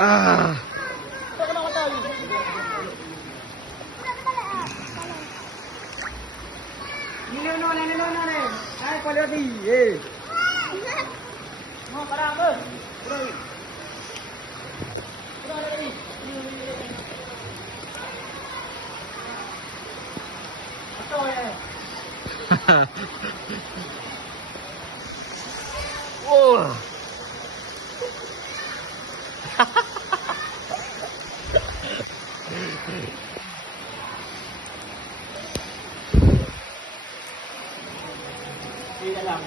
Ah. Wah. Di dalam.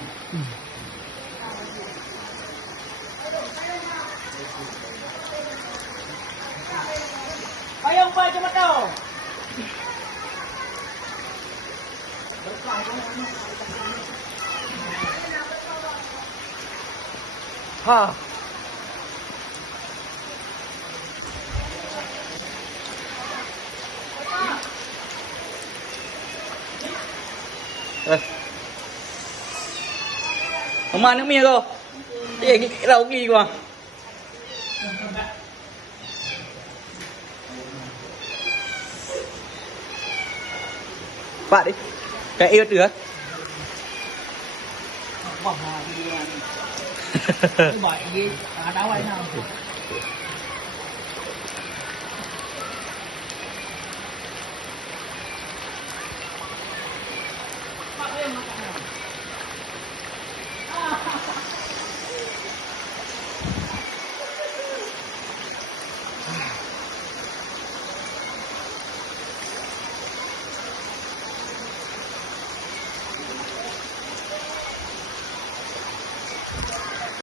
Payung pa cuma tu. Ha. Ông ăn nước mía rồi. Cái rau kỳ quá. Bạn đi. Cái yêu được. Bỏ gì? Cái gì? Đâu ai nào.